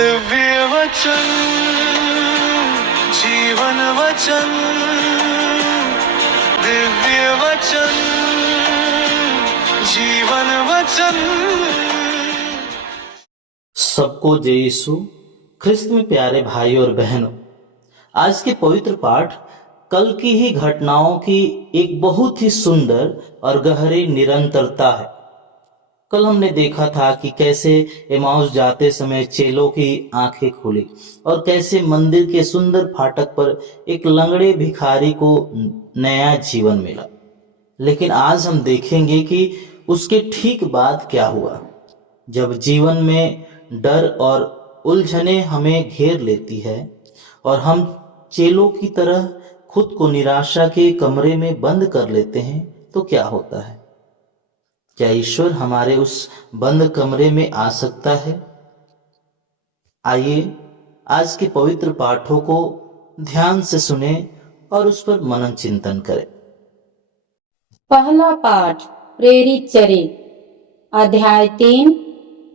दिव्य वचन जीवन वचन दिव्य वचन जीवन वचन। सबको जय यीशु ख्रिस्त में प्यारे भाई और बहनों, आज के पवित्र पाठ कल की ही घटनाओं की एक बहुत ही सुंदर और गहरी निरंतरता है। कल हमने देखा था कि कैसे एमाउस जाते समय चेलों की आंखें खुली और कैसे मंदिर के सुंदर फाटक पर एक लंगड़े भिखारी को नया जीवन मिला। लेकिन आज हम देखेंगे कि उसके ठीक बाद क्या हुआ, जब जीवन में डर और उलझने हमें घेर लेती है और हम चेलों की तरह खुद को निराशा के कमरे में बंद कर लेते हैं, तो क्या होता है? क्या ईश्वर हमारे उस बंद कमरे में आ सकता है? आइए आज के पवित्र पाठों को ध्यान से सुने और उस पर मनन चिंतन करें। पहला पाठ प्रेरित चरित्र अध्याय 3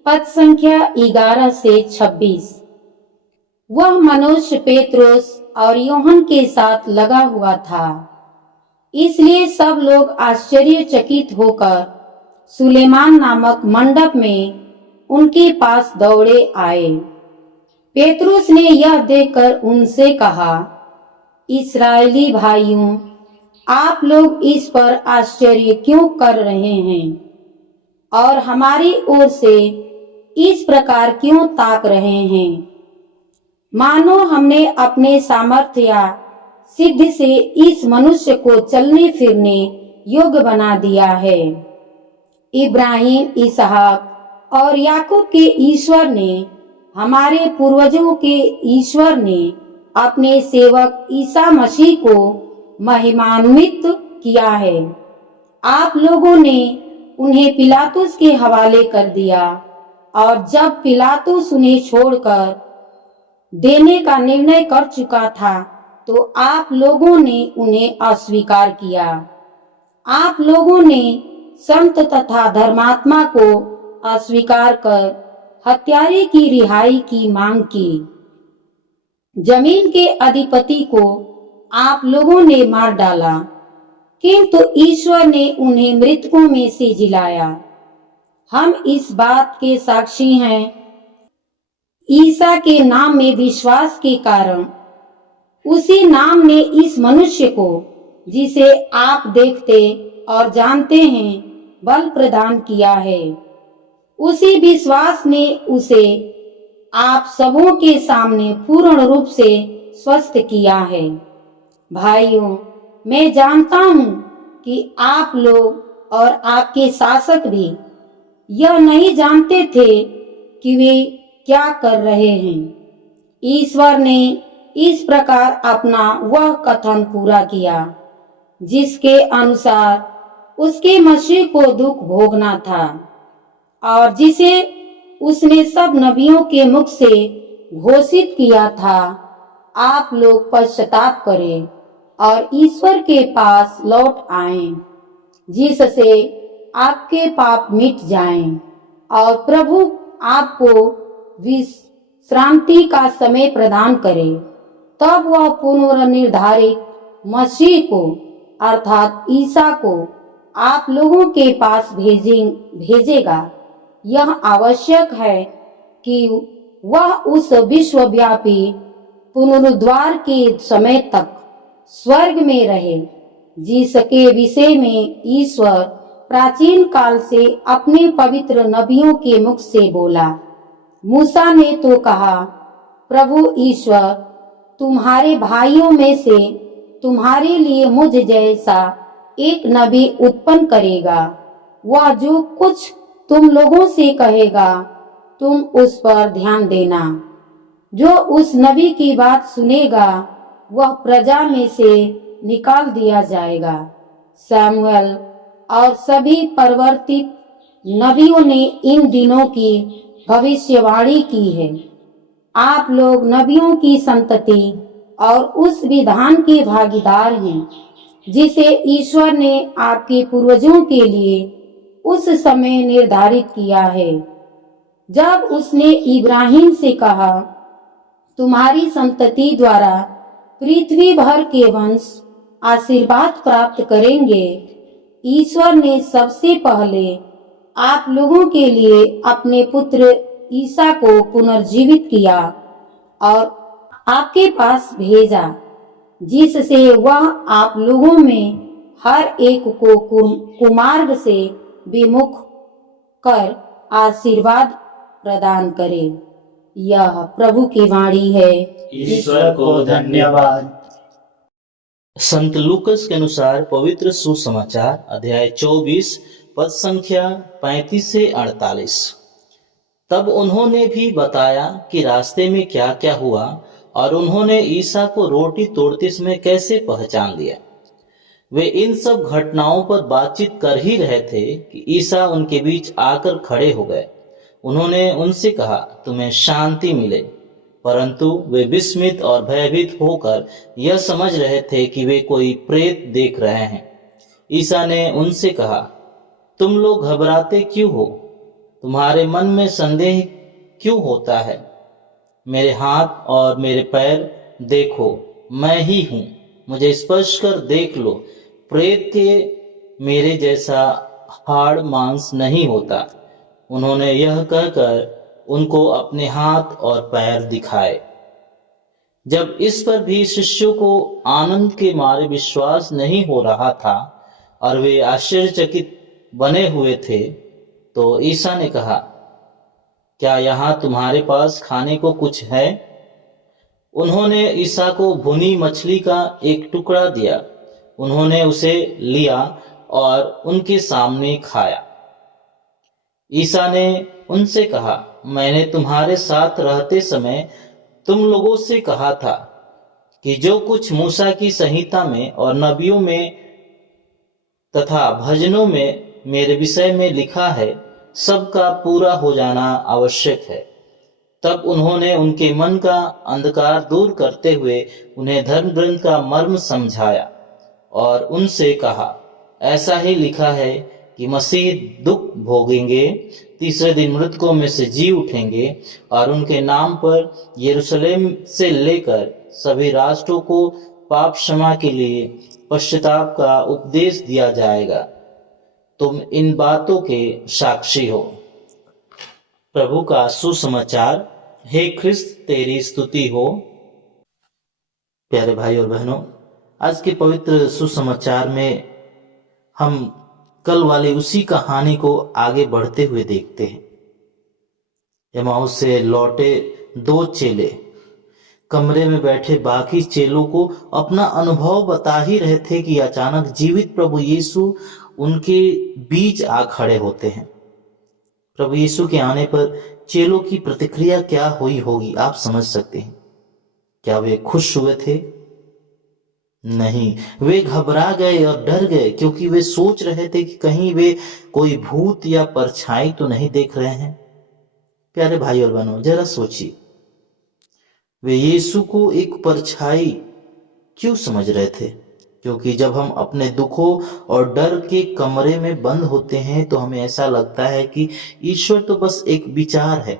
पद संख्या 11 से 26। वह मनुष्य पेत्रुस और यूहन्ना के साथ लगा हुआ था, इसलिए सब लोग आश्चर्यचकित होकर सुलेमान नामक मंडप में उनके पास दौड़े आए। पेत्रुस ने यह देखकर उनसे कहा, इस्राएली भाइयों, आप लोग इस पर आश्चर्य क्यों कर रहे हैं और हमारी ओर से इस प्रकार क्यों ताक रहे हैं, मानो हमने अपने सामर्थ्य या सिद्धि से इस मनुष्य को चलने फिरने योग्य बना दिया है। इब्राहिम, इसहाक और याकूब के ईश्वर ने, हमारे पूर्वजों के ईश्वर ने अपने सेवक ईसा मसीह को महिमान्वित किया है। आप लोगों ने उन्हें पिलातुस के हवाले कर दिया और जब पिलातुस उन्हें छोड़कर देने का निर्णय कर चुका था, तो आप लोगों ने उन्हें अस्वीकार किया। आप लोगों ने संत तथा धर्मात्मा को अस्वीकार कर हत्यारे की रिहाई की मांग की। जमीन के अधिपति को आप लोगों ने मार डाला, किंतु ईश्वर ने उन्हें मृतकों में से जिलाया। हम इस बात के साक्षी हैं। ईसा के नाम में विश्वास के कारण उसी नाम ने इस मनुष्य को, जिसे आप देखते और जानते हैं, बल प्रदान किया है। उसी विश्वास ने उसे आप सबों के सामने पूर्ण रूप से स्वस्थ किया है। भाइयों, मैं जानता हूँ कि आप लोग और आपके शासक भी यह नहीं जानते थे कि वे क्या कर रहे हैं। ईश्वर ने इस प्रकार अपना वह कथन पूरा किया जिसके अनुसार उसके मसीह को दुख भोगना था और जिसे उसने सब नबियों के मुख से घोषित किया था। आप लोग पश्चाताप करें और ईश्वर के पास लौट आएं, जिससे आपके पाप मिट जाएं और प्रभु आपको विश्रांति का समय प्रदान करे। तब वह पुनर्निर्धारित मसीह को अर्थात ईसा को आप लोगों के पास भेजेगा। यह आवश्यक है कि वह उस विश्वव्यापी पुनरुद्धार के समय तक स्वर्ग में रहे, जिसके विषय में ईश्वर प्राचीन काल से अपने पवित्र नबियों के मुख से बोला। मूसा ने तो कहा, प्रभु ईश्वर तुम्हारे भाइयों में से तुम्हारे लिए मुझ जैसा एक नबी उत्पन्न करेगा। वह जो कुछ तुम लोगों से कहेगा, तुम उस पर ध्यान देना। जो उस नबी की बात सुनेगा, वह प्रजा में से निकाल दिया जाएगा। सैमुएल और सभी परिवर्तित नबियों ने इन दिनों की भविष्यवाणी की है। आप लोग नबियों की संतति और उस विधान के भागीदार हैं जिसे ईश्वर ने आपके पूर्वजों के लिए उस समय निर्धारित किया है। जब उसने इब्राहिम से कहा, तुम्हारी संतति द्वारा पृथ्वी भर के वंश आशीर्वाद प्राप्त करेंगे, ईश्वर ने सबसे पहले आप लोगों के लिए अपने पुत्र ईसा को पुनर्जीवित किया और आपके पास भेजा, जिससे वह आप लोगों में हर एक को कुमार्ग से विमुख कर आशीर्वाद प्रदान करे। यह प्रभु की वाणी है। ईश्वर को धन्यवाद। संत लूकस के अनुसार पवित्र सुसमाचार अध्याय 24 पद संख्या 35 से 48। तब उन्होंने भी बताया कि रास्ते में क्या क्या हुआ और उन्होंने ईसा को रोटी तोड़ते समय कैसे पहचान लिया। वे इन सब घटनाओं पर बातचीत कर ही रहे थे कि ईसा उनके बीच आकर खड़े हो गए। उन्होंने उनसे कहा, तुम्हें शांति मिले। परंतु वे विस्मित और भयभीत होकर यह समझ रहे थे कि वे कोई प्रेत देख रहे हैं। ईसा ने उनसे कहा, तुम लोग घबराते क्यों हो? तुम्हारे मन में संदेह क्यों होता है? मेरे हाथ और मेरे पैर देखो, मैं ही हूं। मुझे स्पर्श कर देख लो। प्रेत के मेरे जैसा हाड़ मांस नहीं होता। उन्होंने यह कहकर उनको अपने हाथ और पैर दिखाए। जब इस पर भी शिष्यों को आनंद के मारे विश्वास नहीं हो रहा था और वे आश्चर्यचकित बने हुए थे, तो ईसा ने कहा, क्या यहाँ तुम्हारे पास खाने को कुछ है? उन्होंने ईसा को भुनी मछली का एक टुकड़ा दिया। उन्होंने उसे लिया और उनके सामने खाया। ईसा ने उनसे कहा, मैंने तुम्हारे साथ रहते समय तुम लोगों से कहा था कि जो कुछ मूसा की संहिता में और नबियों में तथा भजनों में मेरे विषय में लिखा है, सबका पूरा हो जाना आवश्यक है। तब उन्होंने उनके मन का अंधकार दूर करते हुए उन्हें धर्म ग्रंथ का मर्म समझाया और उनसे कहा, ऐसा ही लिखा है कि मसीह दुख भोगेंगे, तीसरे दिन मृतकों में से जी उठेंगे और उनके नाम पर यरूशलेम से लेकर सभी राष्ट्रों को पाप क्षमा के लिए पश्चाताप का उपदेश दिया जाएगा। तुम इन बातों के साक्षी हो। प्रभु का सुसमाचार। हे ख्रिस्त, तेरी स्तुति हो। प्यारे भाई और बहनों, आज के पवित्र सुसमाचार में हम कल वाली उसी कहानी को आगे बढ़ते हुए देखते हैं। एमाउस से लौटे दो चेले कमरे में बैठे बाकी चेलों को अपना अनुभव बता ही रहे थे कि अचानक जीवित प्रभु यीशु उनके बीच आ खड़े होते हैं। प्रभु यीशु के आने पर चेलों की प्रतिक्रिया क्या हुई होगी, आप समझ सकते हैं। क्या वे खुश हुए थे? नहीं, वे घबरा गए और डर गए, क्योंकि वे सोच रहे थे कि कहीं वे कोई भूत या परछाई तो नहीं देख रहे हैं। प्यारे भाई और बहनों, जरा सोचिए, वे यीशु को एक परछाई क्यों समझ रहे थे? क्योंकि जब हम अपने दुखों और डर के कमरे में बंद होते हैं तो हमें ऐसा लगता है कि ईश्वर तो बस एक विचार है,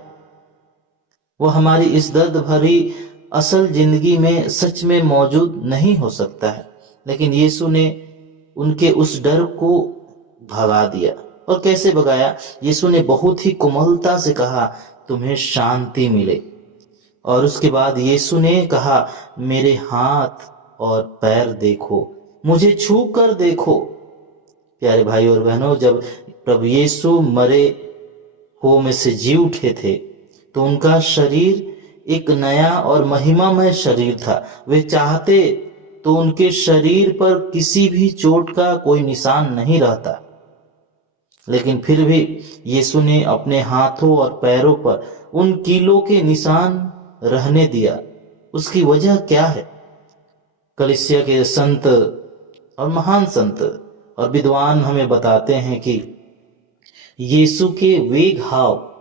वह हमारी इस दर्द भरी असल जिंदगी में सच में मौजूद नहीं हो सकता है। लेकिन यीशु ने उनके उस डर को भगा दिया। और कैसे भगाया? यीशु ने बहुत ही कोमलता से कहा, तुम्हें शांति मिले। और उसके बाद यीशु ने कहा, मेरे हाथ और पैर देखो, मुझे छू कर देखो। प्यारे भाई और बहनों, जब प्रभु यीशु मरे हुओं में से जी उठे थे तो उनका शरीर एक नया और महिमामय शरीर था। वे चाहते तो उनके शरीर पर किसी भी चोट का कोई निशान नहीं रहता, लेकिन फिर भी यीशु ने अपने हाथों और पैरों पर उन कीलों के निशान रहने दिया। उसकी वजह क्या है? कलीसिया के संत और महान संत और विद्वान हमें बताते हैं कि यीशु के वे घाव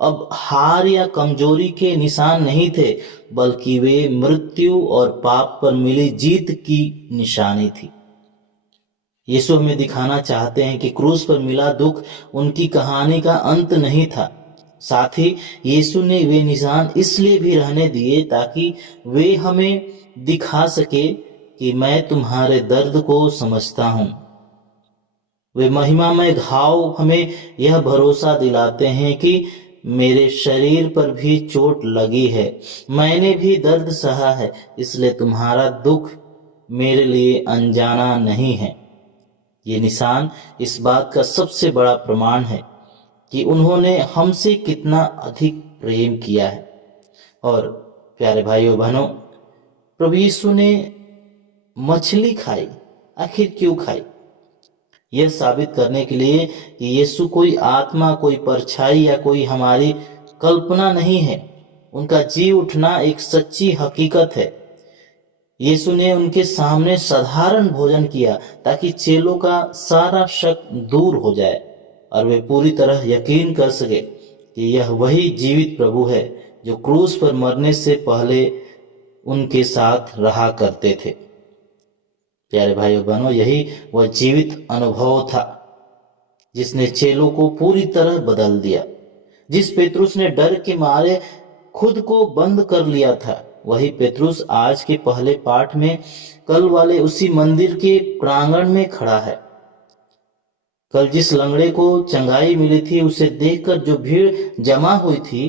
अब हार या कमजोरी के निशान नहीं थे, बल्कि वे मृत्यु और पाप पर मिली जीत की निशानी थी। यीशु हमें दिखाना चाहते हैं कि क्रूस पर मिला दुख उनकी कहानी का अंत नहीं था, साथ ही यीशु ने वे निशान इसलिए भी रहने दिए ताकि वे हमें दिखा सके कि मैं तुम्हारे दर्द को समझता हूँ। वे महिमामय घाव हमें यह भरोसा दिलाते हैं कि मेरे शरीर पर भी चोट लगी है, मैंने भी दर्द सहा है, इसलिए तुम्हारा दुख मेरे लिए अनजाना नहीं है। ये निशान इस बात का सबसे बड़ा प्रमाण है कि उन्होंने हमसे कितना अधिक प्रेम किया है। और प्यारे भाइयों बहनों, प्रभु यीशु ने मछली खाई, आखिर क्यों खाई? यह साबित करने के लिए कि यीशु कोई आत्मा, कोई परछाई या कोई हमारी कल्पना नहीं है। उनका जी उठना एक सच्ची हकीकत है। यीशु ने उनके सामने साधारण भोजन किया ताकि चेलों का सारा शक दूर हो जाए और वे पूरी तरह यकीन कर सके कि यह वही जीवित प्रभु है जो क्रूस पर मरने से पहले उनके साथ रहा करते थे। प्यारे भाइयों बहनों, यही वह जीवित अनुभव था जिसने चेलों को पूरी तरह बदल दिया। जिस पेतरुस ने डर के मारे खुद को बंद कर लिया था, वही पेतरुस आज के पहले पाठ में कल वाले उसी मंदिर के प्रांगण में खड़ा है। कल जिस लंगड़े को चंगाई मिली थी, उसे देखकर जो भीड़ जमा हुई थी,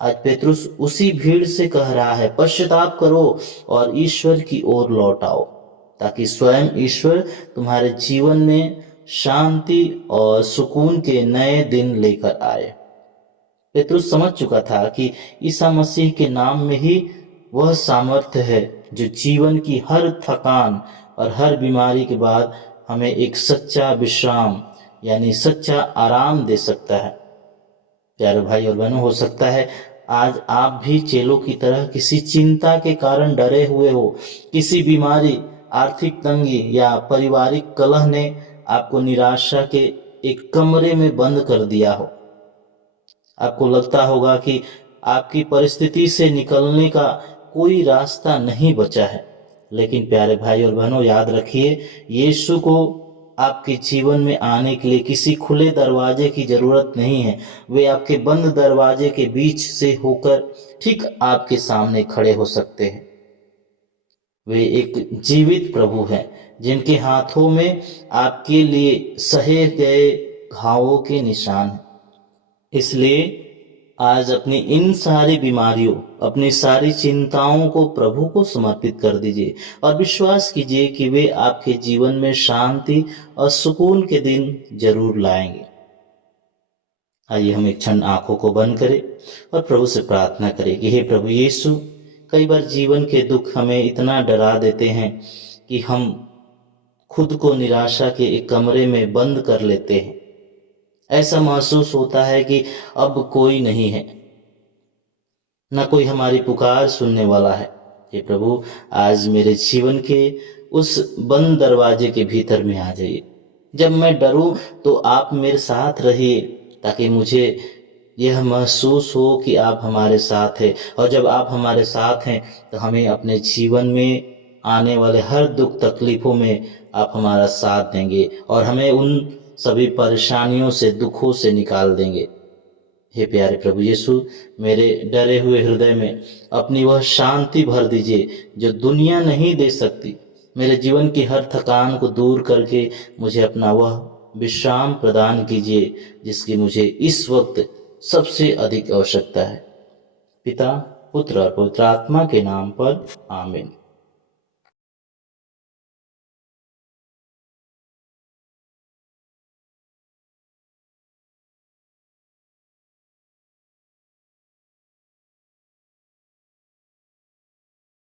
आज पेतरुस उसी भीड़ से कह रहा है, पश्चाताप करो और ईश्वर की ओर लौट आओ, ताकि स्वयं ईश्वर तुम्हारे जीवन में शांति और सुकून के नए दिन लेकर आए। पेतरुस समझ चुका था कि ईसा मसीह के नाम में ही वह सामर्थ्य है जो जीवन की हर थकान और हर बीमारी के बाद हमें एक सच्चा विश्राम यानी सच्चा आराम दे सकता है। प्यारे भाई और बहनों, हो सकता है आज आप भी चेलों की तरह किसी चिंता के कारण डरे हुए हो। किसी बीमारी, आर्थिक तंगी या पारिवारिक कलह ने आपको निराशा के एक कमरे में बंद कर दिया हो। आपको लगता होगा कि आपकी परिस्थिति से निकलने का कोई रास्ता नहीं बचा है। लेकिन प्यारे भाई और बहनों, याद रखिए, यीशु को आपके जीवन में आने के लिए किसी खुले दरवाजे की जरूरत नहीं है। वे आपके बंद दरवाजे के बीच से होकर ठीक आपके सामने खड़े हो सकते हैं। वे एक जीवित प्रभु हैं जिनके हाथों में आपके लिए सहे गए घावों के निशान हैं। इसलिए आज अपनी इन सारी बीमारियों, अपनी सारी चिंताओं को प्रभु को समर्पित कर दीजिए और विश्वास कीजिए कि वे आपके जीवन में शांति और सुकून के दिन जरूर लाएंगे। आइए हम एक क्षण आंखों को बंद करें और प्रभु से प्रार्थना करें कि हे प्रभु यीशु, कई बार जीवन के दुख हमें इतना डरा देते हैं कि हम खुद को निराशा के एक कमरे में बंद कर लेते हैं। ऐसा महसूस होता है कि अब कोई नहीं है, न कोई हमारी पुकार सुनने वाला है। हे प्रभु, आज मेरे जीवन के उस बंद दरवाजे के भीतर में आ जाइए। जब मैं डरूं तो आप मेरे साथ रहिए, ताकि मुझे यह महसूस हो कि आप हमारे साथ हैं। और जब आप हमारे साथ हैं तो हमें अपने जीवन में आने वाले हर दुख तकलीफों में आप हमारा साथ देंगे और हमें उन सभी परेशानियों से, दुखों से निकाल देंगे। हे प्यारे प्रभु यीशु, मेरे डरे हुए हृदय में अपनी वह शांति भर दीजिए जो दुनिया नहीं दे सकती। मेरे जीवन की हर थकान को दूर करके मुझे अपना वह विश्राम प्रदान कीजिए जिसकी मुझे इस वक्त सबसे अधिक आवश्यकता है। पिता, पुत्र और पवित्र आत्मा के नाम पर आमीन।